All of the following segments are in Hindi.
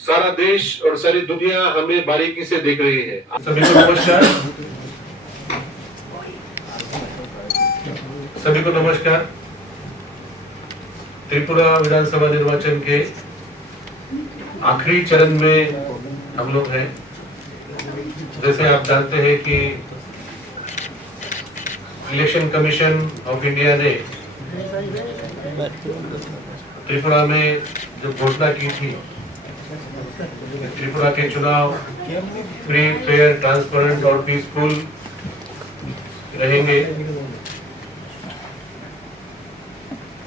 सारा देश और सारी दुनिया हमें बारीकी से देख रही है। सभी को नमस्कार। सभी को नमस्कार। त्रिपुरा विधानसभा निर्वाचन के आखिरी चरण में हम लोग हैं। जैसे आप जानते हैं कि इलेक्शन कमीशन ऑफ इंडिया ने त्रिपुरा में जो घोषणा की थी, त्रिपुरा के चुनाव फ्री, फेयर, ट्रांसपेरेंट और पीसफुल रहेंगे।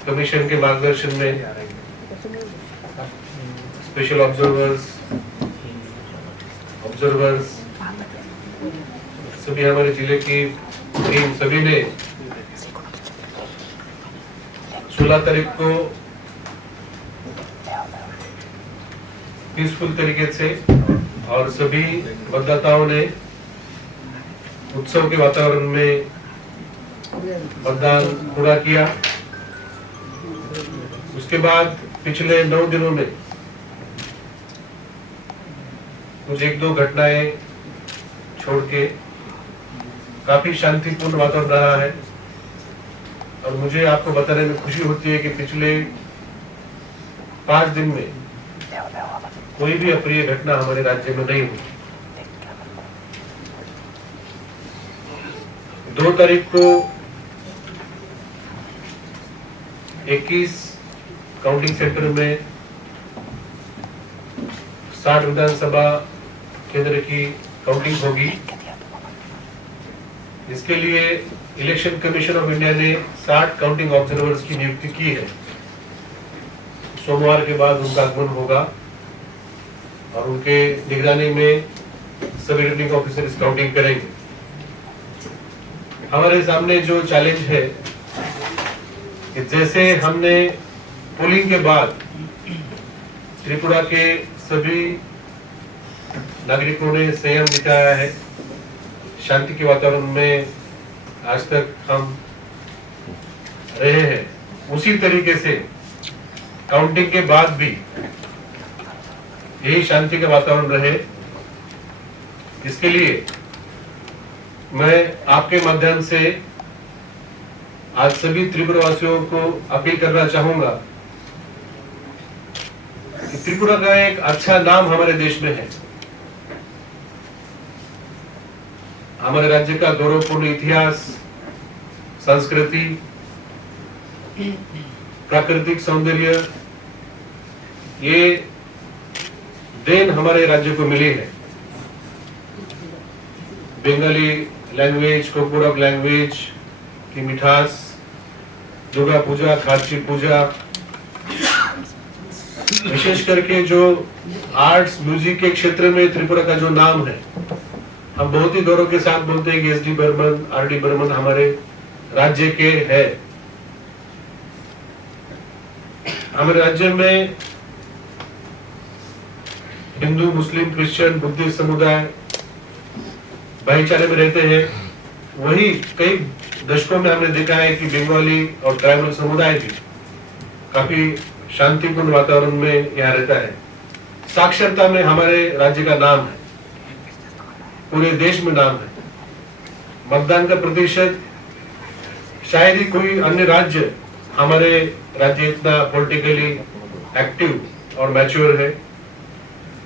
कमीशन के मार्गदर्शन में स्पेशल ऑब्जर्वर्स सभी हमारे जिले की टीम सभी ने 16 तारीख को पीसफुल तरीके से और सभी मतदाताओं ने उत्सव के वातावरण में मतदान पूरा किया। उसके बाद पिछले 9 दिनों में कुछ 1-2 घटनाएं छोड़ के काफी शांतिपूर्ण वातावरण रहा है। और मुझे आपको बताने में खुशी होती है कि पिछले 5 दिन में कोई भी अप्रिय घटना हमारे राज्य में नहीं हुई। 2 तारीख को 21 काउंटिंग सेंटर में 60 विधानसभा केंद्र की काउंटिंग होगी। इसके लिए इलेक्शन कमीशन ऑफ इंडिया ने 60 काउंटिंग ऑब्जर्वर्स की नियुक्ति की है। सोमवार के बाद उनका आगमन होगा और उनके निगरानी में सभी रिटर्निंग ऑफिसर्स काउंटिंग करेंगे। हमारे सामने जो चैलेंज है कि जैसे हमने पोलिंग के बाद त्रिपुरा के सभी नागरिकों ने संयम दिखाया है, शांति के वातावरण में आज तक हम रहे हैं, उसी तरीके से काउंटिंग के बाद भी यही शांति का वातावरण रहे। इसके लिए मैं आपके माध्यम से आज सभी त्रिपुरा वासियों को अपील करना चाहूंगा कि त्रिपुरा का एक अच्छा नाम हमारे देश में है। हमारे राज्य का गौरवपूर्ण इतिहास, संस्कृति, प्राकृतिक सौंदर्य, ये देन हमारे राज्य को मिली है। बंगाली लैंग्वेज, कोकुरक लैंग्वेज की मिठास, दुर्गा पूजा, खारची पूजा, विशेष करके जो आर्ट्स, म्यूजिक के क्षेत्र में त्रिपुरा का जो नाम है, हम बहुत ही गौरव के साथ बोलते हैं कि S D Burman, R D Burman हमारे राज्य के है। हमारे राज्य में हिंदू, मुस्लिम, क्रिश्चियन, बुद्धिस्ट समुदाय भाईचारे में रहते हैं। वही कई दशकों में हमने देखा है कि बंगाली और ट्राइबल समुदाय भी काफी शांतिपूर्ण वातावरण में यहाँ रहता है। साक्षरता में हमारे राज्य का नाम है, पूरे देश में नाम है। मतदान का प्रतिशत शायद ही कोई अन्य राज्य, हमारे राज्य इतना पॉलिटिकली एक्टिव और मैच्योर है।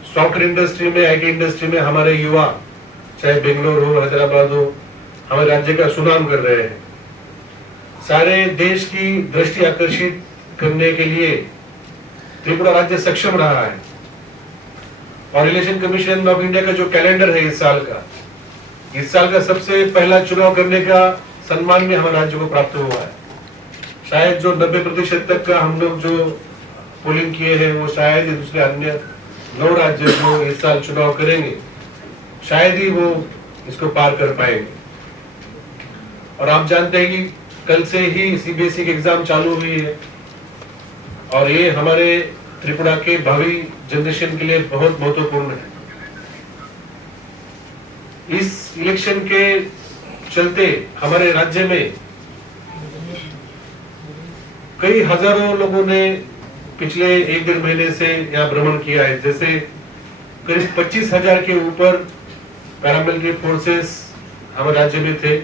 सॉफ्टवेयर इंडस्ट्री में, आईटी इंडस्ट्री में हमारे युवा, चाहे बेंगलोर हो, हैदराबाद हो, हमारे राज्य का सुनाम कर रहे हैं। सारे देश की दृष्टि आकर्षित करने के लिए त्रिपुरा राज्य सक्षम रहा है। और इलेक्शन कमीशन ऑफ इंडिया का जो कैलेंडर है इस साल का सबसे पहला चुनाव करने का सम्मान भी हमारे राज्य को प्राप्त हुआ है। शायद जो 90% तक का हम लोग जो पोलिंग किए हैं वो शायद ही दूसरे अन्य 9 राज्य जो इस साल चुनाव करेंगे शायद ही वो इसको पार कर पाएंगे। और आप जानते हैं कि कल से ही सीबीएसई की एग्जाम चालू हुई है और ये हमारे त्रिपुरा के भावी जनरेशन के लिए बहुत महत्वपूर्ण है। इस इलेक्शन के चलते हमारे राज्य में कई हजारों लोगों ने पिछले 1-1.5 महीने से यहाँ भ्रमण किया है। जैसे करीब 25,000 के ऊपर पैरामिलिट्री फोर्सेस हमारे राज्य में थे।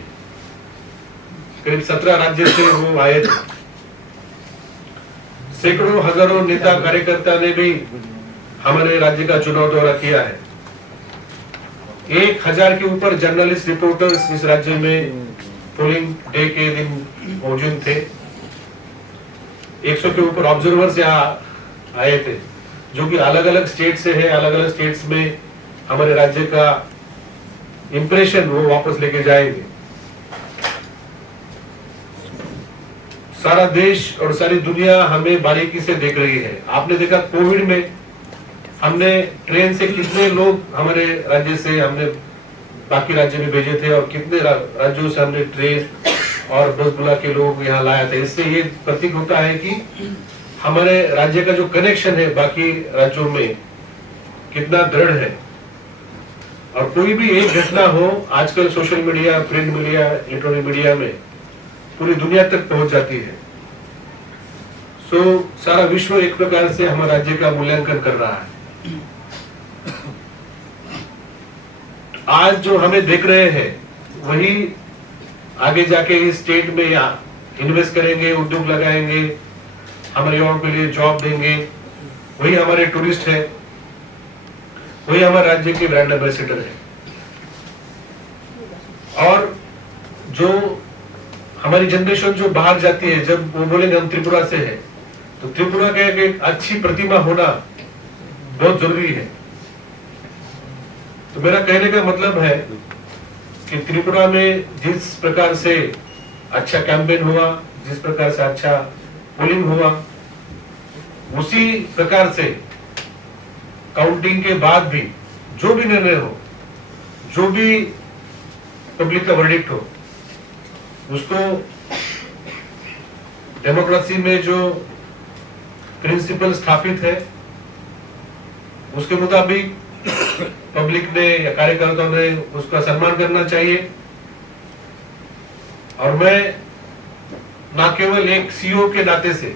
करीब 17 राज्य से वो आए थे। सैकड़ों हजारों नेता कार्यकर्ता ने भी हमारे राज्य का चुनाव दौरा किया है। 1000 के ऊपर जर्नलिस्ट रिपोर्टर्स इस राज्य में पोलिंग डे के दिन मौजूद थे। 100 के ऊपर ऑब्जर्वर्स यहाँ आए थे, जो कि अलग अलग स्टेट से है। अलग अलग स्टेट्स में हमारे राज्य का इंप्रेशन वो वापस लेके जाएंगे। सारा देश और सारी दुनिया हमें बारीकी से देख रही है। आपने देखा कोविड में हमने ट्रेन से कितने लोग हमारे राज्य से हमने बाकी राज्य में भेजे थे और कितने राज्यों से हमने ट्रेन और बस बुला के लोग यहाँ लाया था। इससे ये प्रतीक होता है कि हमारे राज्य का जो कनेक्शन है बाकी राज्यों में कितना दृढ़ है। और कोई भी एक घटना हो, आजकल social media, print media, electronic media में पूरी दुनिया तक पहुंच जाती है। सारा विश्व एक प्रकार से हमारे राज्य का मूल्यांकन कर रहा है। आज जो हमें देख रहे हैं वही आगे जाके इस स्टेट में इन्वेस्ट करेंगे, उद्योग लगाएंगे, हमारे युवाओं के लिए जॉब देंगे। वही हमारे टूरिस्ट है, वही हमारे राज्य के ब्रांड एम्बेसडर है। और जो हमारी जनरेशन जो बाहर जाती है, जब वो बोलेंगे हम त्रिपुरा से है, तो त्रिपुरा का एक अच्छी प्रतिमा होना बहुत जरूरी है। तो मेरा कहने का मतलब है कि त्रिपुरा में जिस प्रकार से अच्छा कैंपेन हुआ, जिस प्रकार से अच्छा पोलिंग हुआ, उसी प्रकार से काउंटिंग के बाद भी जो भी निर्णय हो, जो भी पब्लिक का वर्डिक्ट हो, उसको डेमोक्रेसी में जो प्रिंसिपल स्थापित है उसके मुताबिक पब्लिक ने या कार्यकर्ताओं ने उसका सम्मान करना चाहिए। और मैं ना केवल एक सीईओ के नाते से,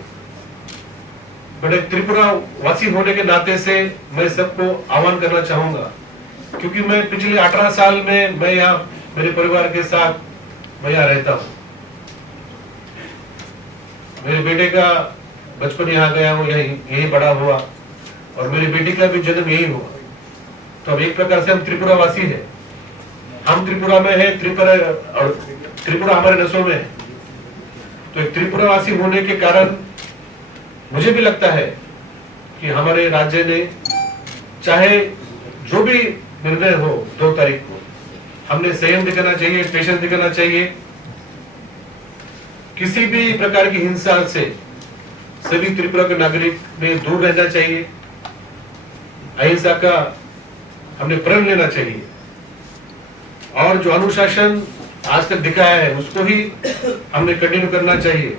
बट एक त्रिपुरा वासी होने के नाते से मैं सबको आह्वान करना चाहूंगा, क्योंकि मैं पिछले 18 साल में मैं यहाँ मेरे परिवार के साथ मैं यहाँ रहता हूँ। मेरे बेटे का बचपन यहाँ गया हूँ, यही बड़ा हुआ, और मेरी बेटी का भी जन्म यही हुआ। तो अब एक प्रकार से हम त्रिपुरा वासी है, हम त्रिपुरा में है, त्रिपुरा हमारे नसों में है। तो एक त्रिपुरा वासी होने के कारण मुझे भी लगता है कि हमारे राज्य ने चाहे जो भी निर्णय हो 2 तारीख को, हमने संयम दिखाना चाहिए, पेशेंस दिखाना चाहिए। किसी भी प्रकार की हिंसा से सभी त्रिपुरा के नागरिक ने दूर रहना चाहिए। अहिंसा का हमने प्रण लेना चाहिए, और जो अनुशासन आज तक दिखाया है उसको ही हमने कंटिन्यू करना चाहिए।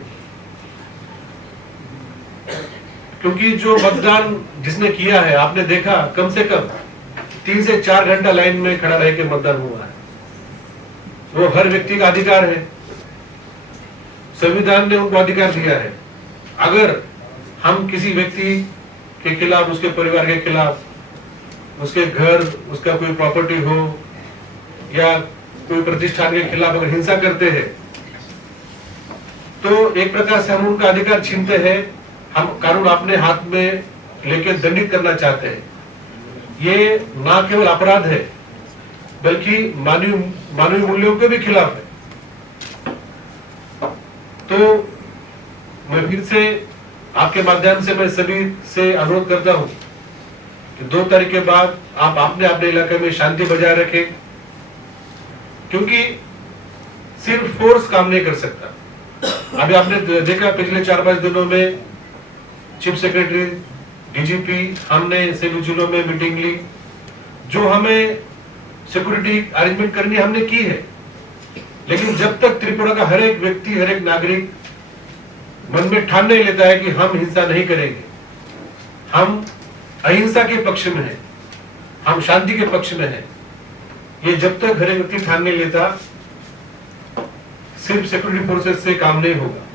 क्योंकि जो मतदान जिसने किया है, आपने देखा कम से कम 3 से 4 घंटा लाइन में खड़ा रह के मतदान हुआ है। वो हर व्यक्ति का अधिकार है, संविधान ने उनको अधिकार दिया है। अगर हम किसी व्यक्ति के खिलाफ, उसके परिवार के खिलाफ, उसके घर, उसका कोई प्रॉपर्टी हो या कोई प्रतिष्ठान के खिलाफ अगर हिंसा करते हैं, तो एक प्रकार से हम उनका अधिकार छीनते हैं। हम कानून अपने हाथ में लेकर दंडित करना चाहते हैं। ये ना केवल अपराध है, बल्कि मानवीय मूल्यों के भी खिलाफ है। तो मैं फिर से आपके माध्यम से मैं सभी से अनुरोध करता हूं कि 2 तारीख के बाद आप अपने अपने इलाके में शांति बजाय रखें, क्योंकि सिर्फ फोर्स काम नहीं कर सकता। अभी आपने देखा पिछले 4-5 दिनों में चीफ सेक्रेटरी, डीजीपी, हमने सभी जिलों में मीटिंग ली। जो हमें सिक्योरिटी अरेंजमेंट करनी हमने की है, लेकिन जब तक त्रिपुरा का हर एक व्यक्ति, हर एक नागरिक मन में ठान नहीं लेता है कि हम हिंसा नहीं करेंगे, हम अहिंसा के पक्ष में हैं, हम शांति के पक्ष में हैं, ये जब तक हर एक व्यक्ति ठान नहीं लेता, सिर्फ सिक्योरिटी फोर्सेस से काम नहीं होगा।